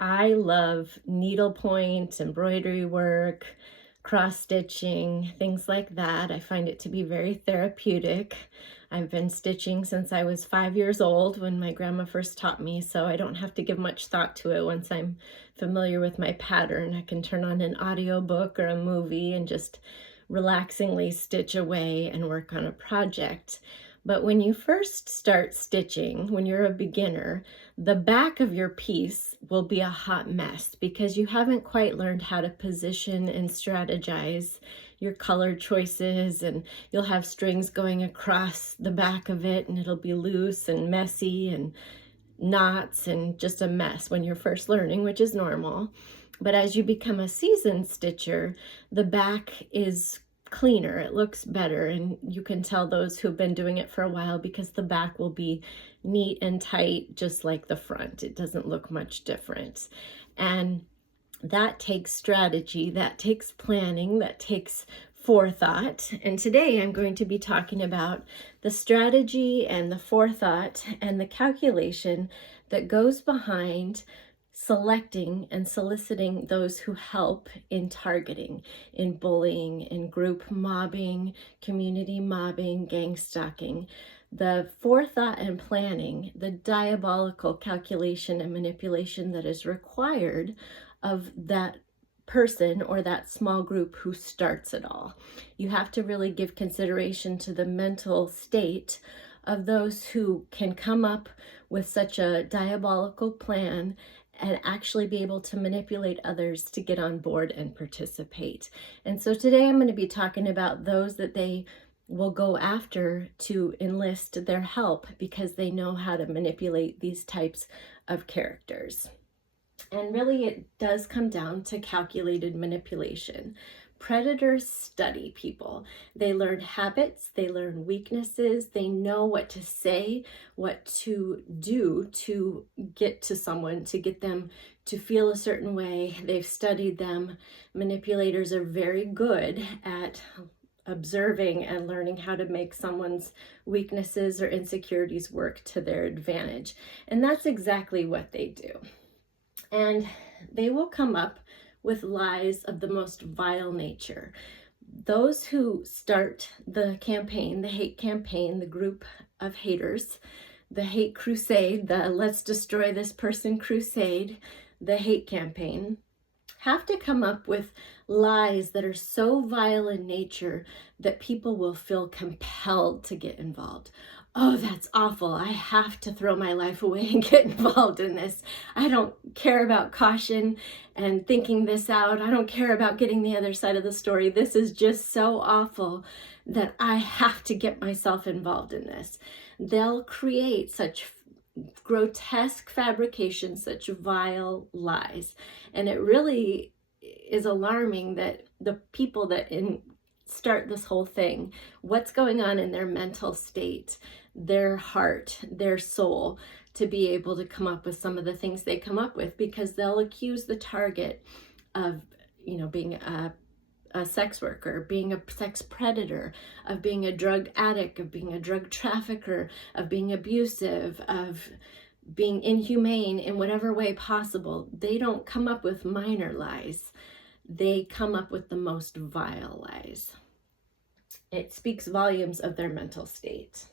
I love needlepoint, embroidery work, cross stitching, things like that. I find it to be very therapeutic. I've been stitching since I was 5 years old when my grandma first taught me, so I don't have to give much thought to it. Once I'm familiar with my pattern, I can turn on an audiobook or a movie and just relaxingly stitch away and work on a project. But when you first start stitching, when you're a beginner, the back of your piece will be a hot mess because you haven't quite learned how to position and strategize your color choices, and you'll have strings going across the back of it and it'll be loose and messy and knots and just a mess when you're first learning, which is normal. But as you become a seasoned stitcher, the back is cleaner, it looks better, and you can tell those who've been doing it for a while because the back will be neat and tight just like the front. It doesn't look much different. And that takes strategy, that takes planning, that takes forethought. And today I'm going to be talking about the strategy and the forethought and the calculation that goes behind selecting and soliciting those who help in targeting, in bullying, in group mobbing, community mobbing, gang stalking. The forethought and planning, the diabolical calculation and manipulation that is required of that person or that small group who starts it all. You have to really give consideration to the mental state of those who can come up with such a diabolical plan and actually be able to manipulate others to get on board and participate. And so today I'm going to be talking about those that they will go after to enlist their help because they know how to manipulate these types of characters. And really, it does come down to calculated manipulation. Predators study people. They learn habits, they learn weaknesses, they know what to say, what to do to get to someone, to get them to feel a certain way. They've studied them. Manipulators are very good at observing and learning how to make someone's weaknesses or insecurities work to their advantage. And that's exactly what they do. And they will come up with lies of the most vile nature. Those who start the campaign, the hate campaign, the group of haters, the hate crusade, the let's destroy this person crusade, the hate campaign, have to come up with lies that are so vile in nature that people will feel compelled to get involved. Oh, that's awful. I have to throw my life away and get involved in this. I don't care about caution and thinking this out. I don't care about getting the other side of the story. This is just so awful that I have to get myself involved in this. They'll create such grotesque fabrications, such vile lies. And it really is alarming that the people that start this whole thing, what's going on in their mental state, their heart, their soul, to be able to come up with some of the things they come up with, because they'll accuse the target of, being a sex worker, being a sex predator, of being a drug addict, of being a drug trafficker, of being abusive, of being inhumane in whatever way possible. They don't come up with minor lies. They come up with the most vile lies. It speaks volumes of their mental state.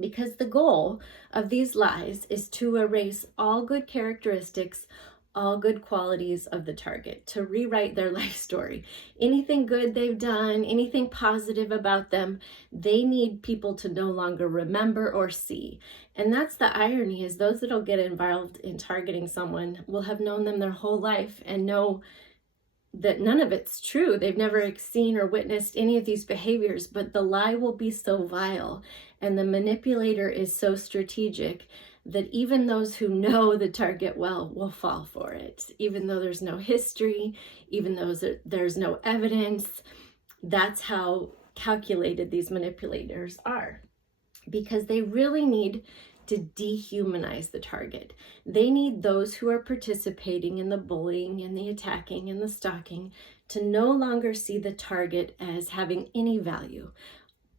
Because the goal of these lies is to erase all good characteristics, all good qualities of the target, to rewrite their life story. Anything good they've done, anything positive about them, they need people to no longer remember or see. And that's the irony, is those that'll get involved in targeting someone will have known them their whole life and know that none of it's true. They've never seen or witnessed any of these behaviors, but the lie will be so vile and the manipulator is so strategic that even those who know the target well will fall for it. Even though there's no history, even though there's no evidence, that's how calculated these manipulators are. Because they really need to dehumanize the target. They need those who are participating in the bullying and the attacking and the stalking to no longer see the target as having any value,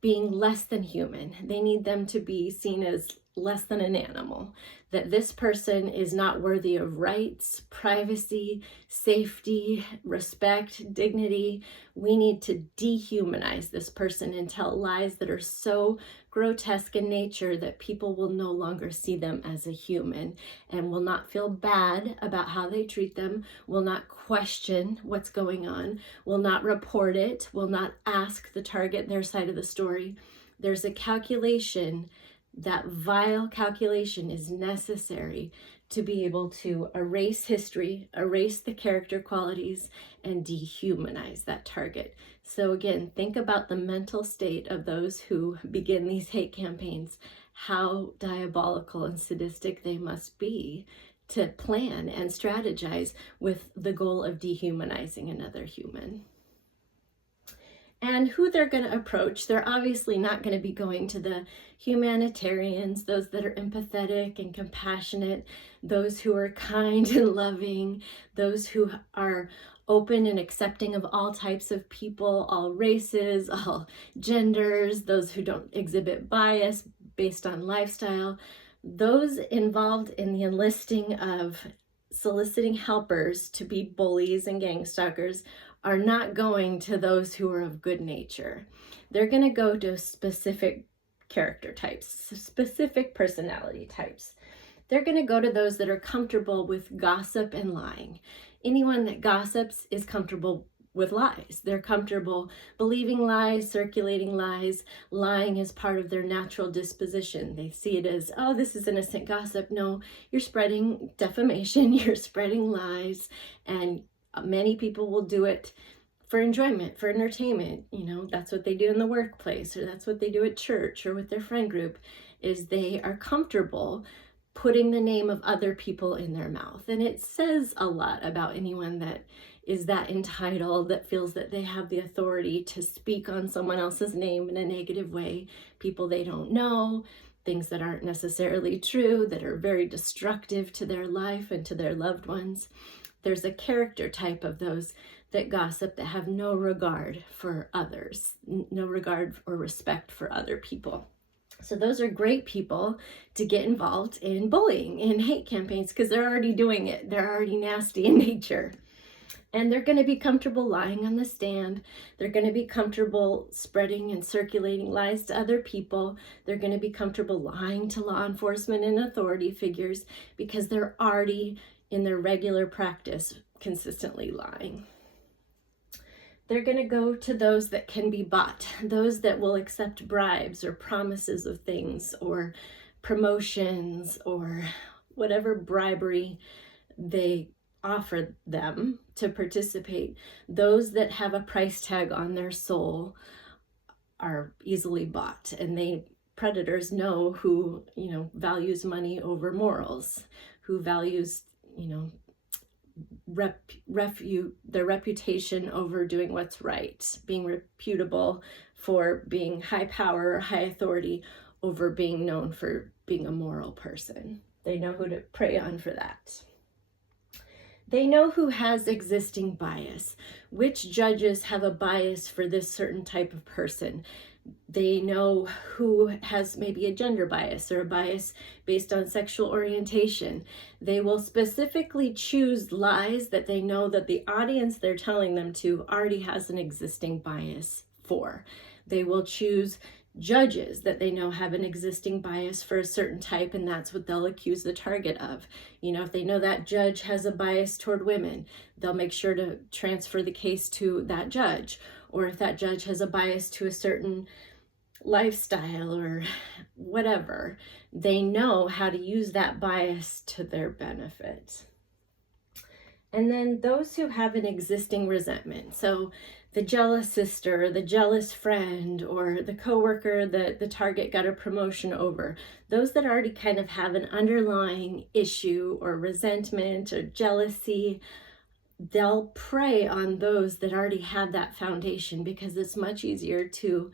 being less than human. They need them to be seen as less than an animal, that this person is not worthy of rights, privacy, safety, respect, dignity. We need to dehumanize this person and tell lies that are so grotesque in nature that people will no longer see them as a human and will not feel bad about how they treat them, will not question what's going on, will not report it, will not ask the target their side of the story. There's a calculation. That vile calculation is necessary to be able to erase history, erase the character qualities, and dehumanize that target. So again, think about the mental state of those who begin these hate campaigns, how diabolical and sadistic they must be to plan and strategize with the goal of dehumanizing another human. And who they're going to approach, they're obviously not going to be going to the humanitarians, those that are empathetic and compassionate, those who are kind and loving, those who are open and accepting of all types of people, all races, all genders, those who don't exhibit bias based on lifestyle. Those involved in the enlisting of soliciting helpers to be bullies and gang stalkers are not going to those who are of good nature. They're going to go to specific character types, specific personality types. They're going to go to those that are comfortable with gossip and lying. Anyone that gossips is comfortable with lies. They're comfortable believing lies, circulating lies. Lying is part of their natural disposition. They see it as, oh, this is innocent gossip. No, you're spreading defamation, you're spreading lies, and many people will do it for enjoyment, for entertainment. You know, that's what they do in the workplace, or that's what they do at church or with their friend group, is they are comfortable putting the name of other people in their mouth. And it says a lot about anyone that is that entitled, that feels that they have the authority to speak on someone else's name in a negative way, people they don't know, things that aren't necessarily true, that are very destructive to their life and to their loved ones. There's a character type of those that gossip that have no regard for others, no regard or respect for other people. So those are great people to get involved in bullying, in hate campaigns, because they're already doing it. They're already nasty in nature. And they're going to be comfortable lying on the stand. They're going to be comfortable spreading and circulating lies to other people. They're going to be comfortable lying to law enforcement and authority figures because they're already in their regular practice consistently lying. They're going to go to those that can be bought, those that will accept bribes or promises of things or promotions or whatever bribery they offer them to participate. Those that have a price tag on their soul are easily bought, and predators know who, values money over morals, who values, their reputation over doing what's right, being reputable for being high power or high authority over being known for being a moral person. They know who to prey on for that. They know who has existing bias, which judges have a bias for this certain type of person. They know who has maybe a gender bias or a bias based on sexual orientation. They will specifically choose lies that they know that the audience they're telling them to already has an existing bias for. They will choose judges that they know have an existing bias for a certain type, and that's what they'll accuse the target of. If they know that judge has a bias toward women, they'll make sure to transfer the case to that judge. Or if that judge has a bias to a certain lifestyle or whatever, they know how to use that bias to their benefit. And then those who have an existing resentment. So the jealous sister, the jealous friend, or the coworker that the target got a promotion over. Those that already kind of have an underlying issue or resentment or jealousy, they'll prey on those that already have that foundation, because it's much easier to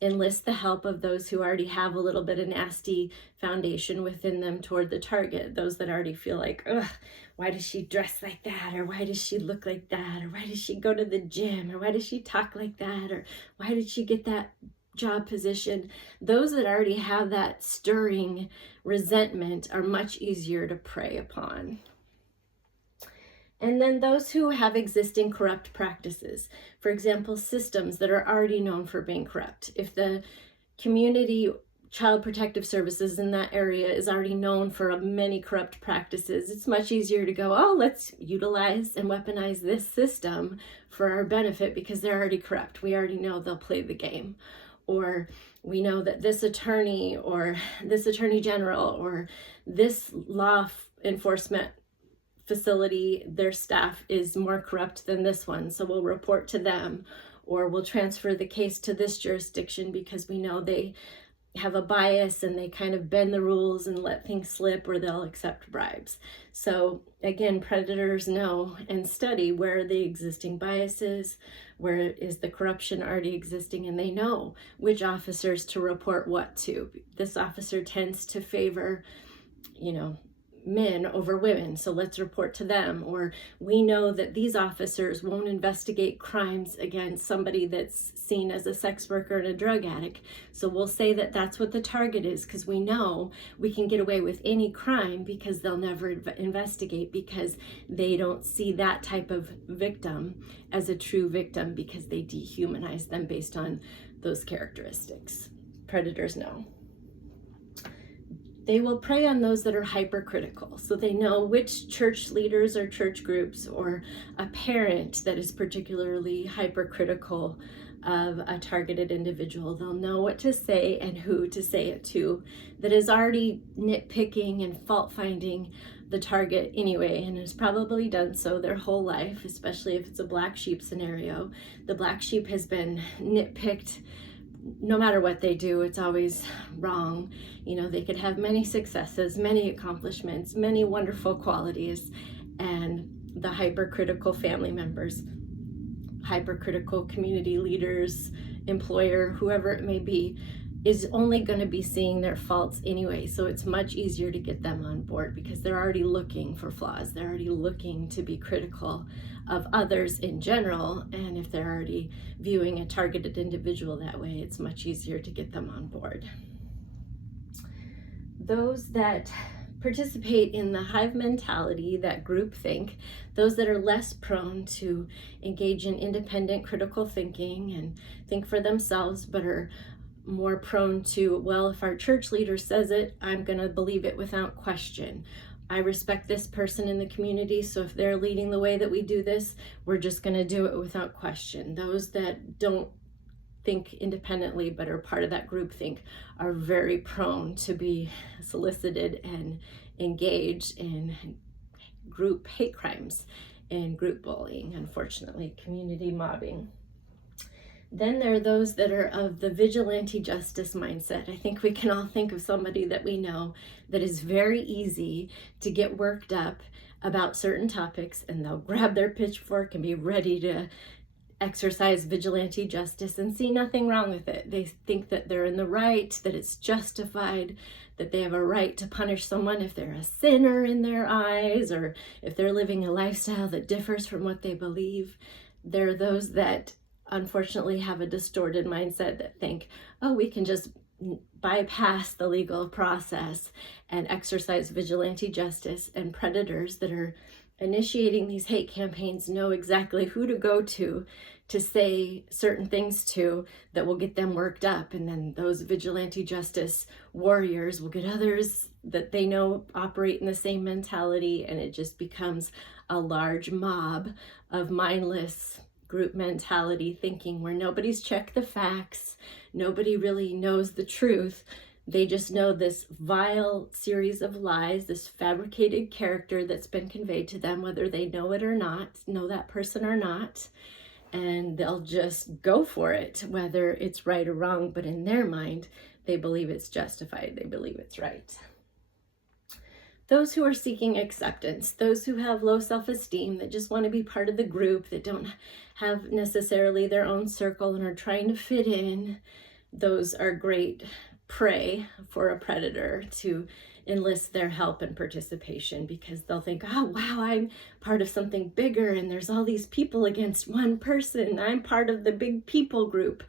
enlist the help of those who already have a little bit of nasty foundation within them toward the target. Those that already feel like, ugh, why does she dress like that? Or why does she look like that? Or why does she go to the gym? Or why does she talk like that? Or why did she get that job position, those that already have that stirring resentment are much easier to prey upon. And then those who have existing corrupt practices, for example, systems that are already known for being corrupt. If the community child protective services in that area is already known for many corrupt practices, it's much easier to go, oh, let's utilize and weaponize this system for our benefit because they're already corrupt. We already know they'll play the game. Or we know that this attorney or this attorney general or this law enforcement facility, their staff is more corrupt than this one, so we'll report to them, or we'll transfer the case to this jurisdiction because we know they have a bias and they kind of bend the rules and let things slip, or they'll accept bribes. So again, predators know and study where are the existing biases, where is the corruption already existing, and they know which officers to report what to. This officer tends to favor, men over women, so let's report to them. Or we know that these officers won't investigate crimes against somebody that's seen as a sex worker and a drug addict, so we'll say that that's what the target is, because we know we can get away with any crime because they'll never investigate, because they don't see that type of victim as a true victim because they dehumanize them based on those characteristics. Predators know. They will prey on those that are hypercritical. So they know which church leaders or church groups, or a parent that is particularly hypercritical of a targeted individual. They'll know what to say and who to say it to, that is already nitpicking and fault finding the target anyway, and has probably done so their whole life, especially if it's a black sheep scenario. The black sheep has been nitpicked. No matter what they do, it's always wrong. They could have many successes, many accomplishments, many wonderful qualities, and the hypercritical family members, hypercritical community leaders, employer, whoever it may be, is only going to be seeing their faults anyway. So it's much easier to get them on board because they're already looking for flaws. They're already looking to be critical of others in general. And if they're already viewing a targeted individual that way, it's much easier to get them on board. Those that participate in the hive mentality, that group think, those that are less prone to engage in independent critical thinking and think for themselves, but are more prone to, well, if our church leader says it, I'm going to believe it without question. I respect this person in the community, so if they're leading the way that we do this, we're just going to do it without question. Those that don't think independently but are part of that group think are very prone to be solicited and engaged in group hate crimes and group bullying, unfortunately, community mobbing. Then there are those that are of the vigilante justice mindset. I think we can all think of somebody that we know that is very easy to get worked up about certain topics, and they'll grab their pitchfork and be ready to exercise vigilante justice and see nothing wrong with it. They think that they're in the right, that it's justified, that they have a right to punish someone if they're a sinner in their eyes, or if they're living a lifestyle that differs from what they believe. There are those that unfortunately have a distorted mindset that think, oh, we can just bypass the legal process and exercise vigilante justice, and predators that are initiating these hate campaigns know exactly who to go to say certain things to that will get them worked up, and then those vigilante justice warriors will get others that they know operate in the same mentality, and it just becomes a large mob of mindless group mentality thinking where nobody's checked the facts, nobody really knows the truth. They just know this vile series of lies, this fabricated character that's been conveyed to them, whether they know it or not, know that person or not, and they'll just go for it, whether it's right or wrong, but in their mind, they believe it's justified, they believe it's right. Those who are seeking acceptance, those who have low self-esteem, that just want to be part of the group, that don't have necessarily their own circle and are trying to fit in, those are great prey for a predator to enlist their help and participation, because they'll think, oh, wow, I'm part of something bigger and there's all these people against one person. I'm part of the big people group.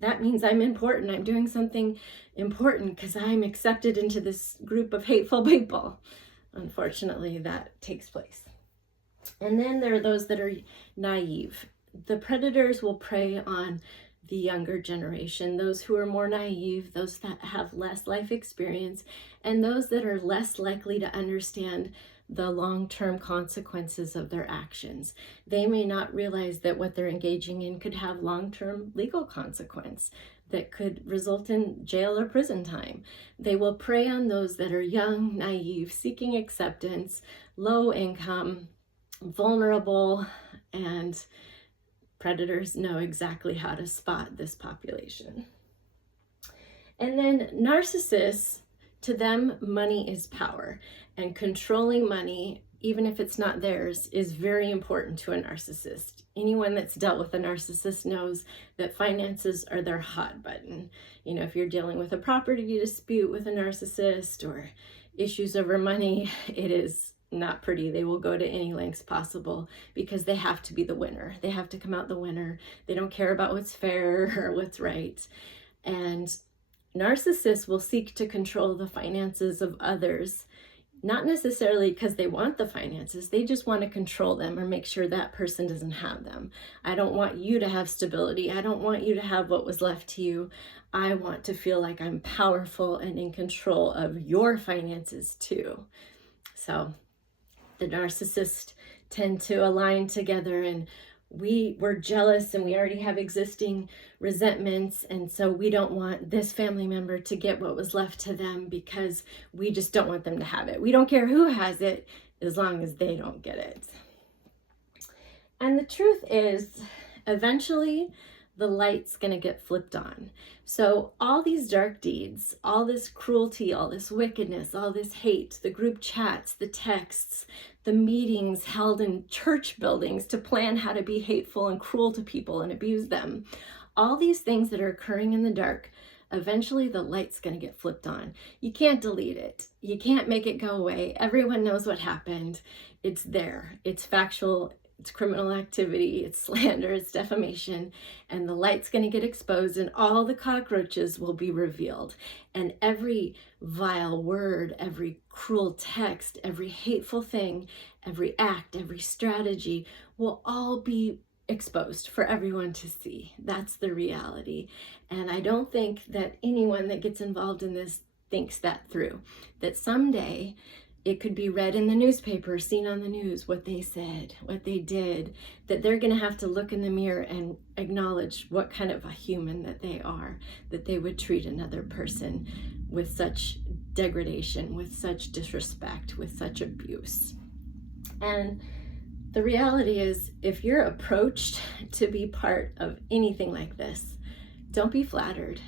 that means I'm important. I'm doing something important because I'm accepted into this group of hateful people. Unfortunately, that takes place. And then there are those that are naive. The predators will prey on the younger generation, those who are more naive, those that have less life experience, and those that are less likely to understand the long-term consequences of their actions. They may not realize that what they're engaging in could have long-term legal consequence that could result in jail or prison time. They will prey on those that are young, naive, seeking acceptance, low income, vulnerable, and predators know exactly how to spot this population. And then narcissists, to them, money is power, and controlling money, even if it's not theirs, is very important to a narcissist. Anyone that's dealt with a narcissist knows that finances are their hot button. You know, if you're dealing with a property dispute with a narcissist or issues over money, it is not pretty. They will go to any lengths possible because they have to be the winner. They have to come out the winner. They don't care about what's fair or what's right. And narcissists will seek to control the finances of others, not necessarily because they want the finances. They just want to control them or make sure that person doesn't have them. I don't want you to have stability. I don't want you to have what was left to you. I want to feel like I'm powerful and in control of your finances too. So the narcissists tend to align together, and we're jealous and we already have existing resentments, and so we don't want this family member to get what was left to them because we just don't want them to have it. We don't care who has it as long as they don't get it. And the truth is, eventually the light's going to get flipped on. So all these dark deeds, all this cruelty, all this wickedness, all this hate, the group chats, the texts, the meetings held in church buildings to plan how to be hateful and cruel to people and abuse them, all these things that are occurring in the dark, eventually the light's going to get flipped on. You can't delete it. You can't make it go away. Everyone knows what happened. It's there. It's factual. It's criminal activity, it's slander, it's defamation, and the light's going to get exposed and all the cockroaches will be revealed. And every vile word, every cruel text, every hateful thing, every act, every strategy will all be exposed for everyone to see. That's the reality. And I don't think that anyone that gets involved in this thinks that through, that someday it could be read in the newspaper, seen on the news, what they said, what they did, that they're going to have to look in the mirror and acknowledge what kind of a human that they are, that they would treat another person with such degradation, with such disrespect, with such abuse. And the reality is, if you're approached to be part of anything like this, don't be flattered.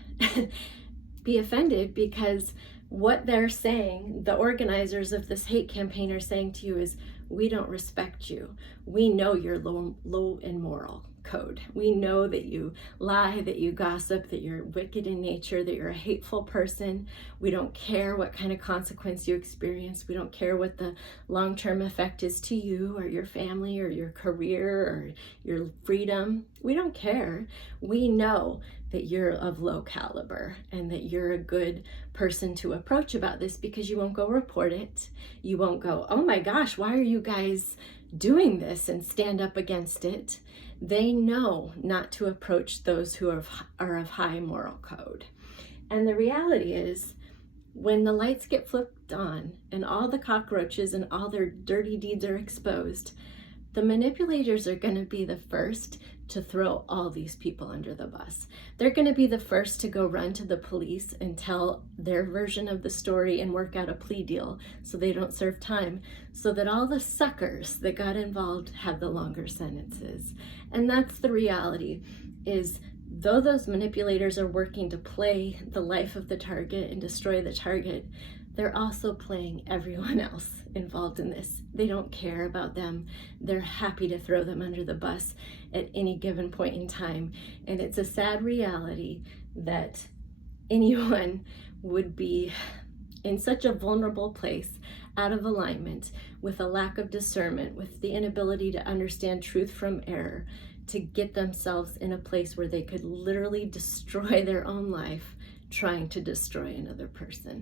Be offended, because what they're saying, the organizers of this hate campaign are saying to you is, we don't respect you. We know your low and moral code. We know that you lie, that you gossip, that you're wicked in nature, that you're a hateful person. We don't care what kind of consequence you experience. We don't care what the long-term effect is to you or your family or your career or your freedom. We don't care. We know that you're of low caliber and that you're a good person to approach about this, because you won't go report it. You won't go, oh my gosh, why are you guys doing this, and stand up against it. They know not to approach those who are of high moral code. And the reality is, when the lights get flipped on and all the cockroaches and all their dirty deeds are exposed, the manipulators are going to be the first to throw all these people under the bus. They're going to be the first to go run to the police and tell their version of the story and work out a plea deal so they don't serve time, so that all the suckers that got involved have the longer sentences. And that's the reality, is though those manipulators are working to play the life of the target and destroy the target, they're also playing everyone else involved in this. They don't care about them. They're happy to throw them under the bus at any given point in time. And it's a sad reality that anyone would be in such a vulnerable place, out of alignment, with a lack of discernment, with the inability to understand truth from error, to get themselves in a place where they could literally destroy their own life trying to destroy another person.